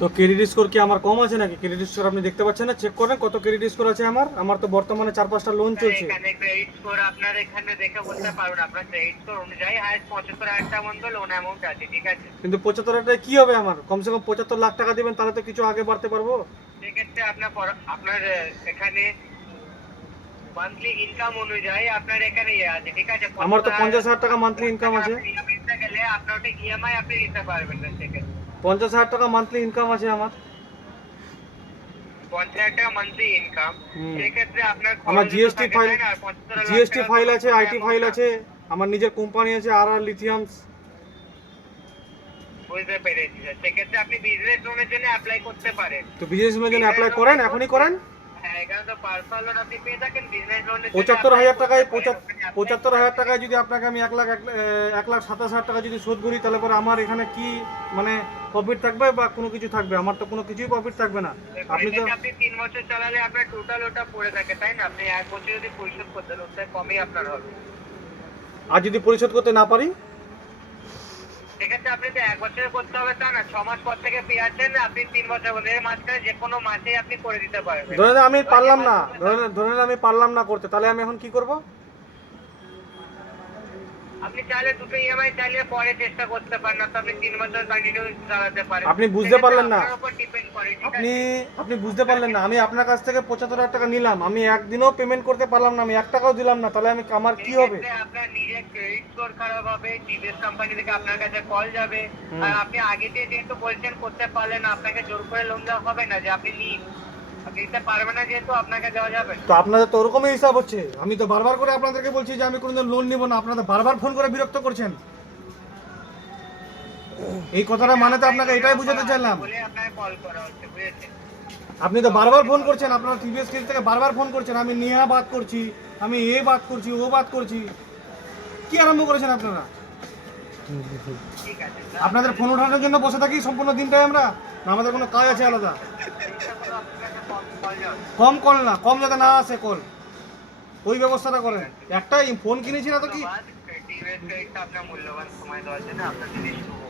তো credit score কি আমার কম আছে নাকি? ক্রেডিট স্কোর আপনি দেখতে পাচ্ছেন না, চেক করেন কত ক্রেডিট স্কোর আছে আমার তো বর্তমানে 4-5টা লোন চলছে। এখানে ক্রেডিট স্কোর আপনার এখানে দেখে বলতে পারবেন, আপনার ক্রেডিট স্কোর অনুযায়ী হাইস্ট 75,000 টাকা মতো লোন অ্যামাউন্ট আছে, ঠিক আছে? কিন্তু 75,000 কি হবে আমার? কমসে কম 75 লাখ টাকা দিবেন, তাহলে তো কিছু আগে বাড়তে পারবো। সেক্ষেত্রে আপনার এখানে মান্থলি ইনকাম অনুযায়ী আপনার এখানে আছে, ঠিক আছে? আমার তো 50,000 টাকা মান্থলি ইনকাম আছে। গেলে আপনার ওটা ইএমআই আপনি দিতে পারবেন না। সেক্ষেত্রে 50,000 টাকা মান্থলি ইনকাম আছে আমার। 50,000 টাকা মান্থলি ইনকাম, সেক্ষেত্রে আপনার আমার জিএসটি ফাইল, 75 লাখ জিএসটি টাকা ফাইল আছে, আইটি ফাইল আছে, আমার নিজের কোম্পানি আছে আর লিথিয়ামস। বুঝতে পেরেছি স্যার। সেক্ষেত্রে আপনি বিজনেস লোনের জন্য অ্যাপ্লাই করতে পারেন। তো বিজনেস লোনের জন্য অ্যাপ্লাই করেন, এখনই করেন। হ্যাঁ, এখানে তো পার্সোনাল লোন আপনি পেয়ে থাকেন। বিজনেস লোনের 75,000 টাকায় 75,000 টাকায় যদি আপনাকে আমি 1,27,000 টাকা যদি শোধ করি, তাহলে পরে আমার এখানে কি মানে প্রফিট থাকবে বা কোনো কিছু থাকবে? আমার তো কোনো কিছুই প্রফিট থাকবে না। আপনি তো আপনি 3 বছর চালালে আপনার টোটাল ওটা পড়ে থাকে, তাই না? আপনি 1 বছর যদি পরিশোধ করতে দেন, ওটা কমই আপনার হবে। আর যদি পরিশোধ করতে না পারি? সেক্ষেত্রে আপনি তো 1 বছরে করতে হবে তা না, 6 মাস পর থেকে পেয়ে আছেন, আপনি 3 বছর বলতে এর মাঝখানে যে কোনো মাসেই আপনি করে দিতে পারবেন। ধরে নেন আমি পারলাম না, ধরে নেন আমি পারলাম না করতে, তাহলে আমি এখন কি করব? আপনি চাইলে দুটো ইএমআই চাইলে পরে চেষ্টা করতে পারেন, না তো আপনি 3 বছর কন্টিনিউ চালাতে পারেন। আপনি বুঝতে পারলেন না, আপনার উপর ডিপেন্ড করে, ঠিক আপনি আছে? আপনি বুঝতে পারলেন না। আমি আপনার কাছ থেকে 75,000 টাকা নিলাম, আমি একদিনও পেমেন্ট করতে পারলাম না, আমি 1 টাকাও দিলাম না, তাহলে আমি আমার কি হবে? সেক্ষেত্রে আপনার নিজের ক্রেডিট স্কোর খারাপ হবে, টিভিএস কোম্পানি থেকে আপনার কাছে কল যাবে, আর আপনি আগে দিয়ে যেহেতু বলছেন করতে পারলেন না, আপনাকে জোর করে লোন দেওয়া হবে না যে আপনি নিন। আপনি দিতে পারবেন না যেহেতু আপনাকে দেওয়া যাবে না। তো আপনাদের তো ওরকমই হিসাব হচ্ছে। আমি তো বারবার করে আপনাদেরকে বলছি যে আমি কোনোদিন লোন নিব না, আপনারা বারবার ফোন করে বিরক্ত করছেন। এই কথাটা মানে তো আপনাকে এটাই বুঝাতে চাইলাম। বলে আপনাকে কল করা হচ্ছে, বুঝেছেন? আপনি তো বারবার ফোন করছেন, আপনারা টিভিএস ক্রেডিট থেকে বারবার ফোন করছেন, আমি নেহা বাত করছি, আমি এ বাত করছি, ও বাত করছি। কি আরম্ভ করেছেন আপনারা? ঠিক আছে। আপনাদের ফোন ওঠানোর জন্য বসে থাকি সম্পূর্ণ দিনটাই আমরা, না আমাদের কোনো কাজ আছে আলাদা? চেষ্টা করো আপনার কাছে কল যাবে। কম কল না, কম যাতে না আসে কল, ওই ব্যবস্থাটা করেন। একটাই ফোন কিনেছি না তো কি? টিভিএস ক্রেডিটটা আপনার মূল্যবান সময় দেওয়ার জন্য আপনার দিন শুভ হোক।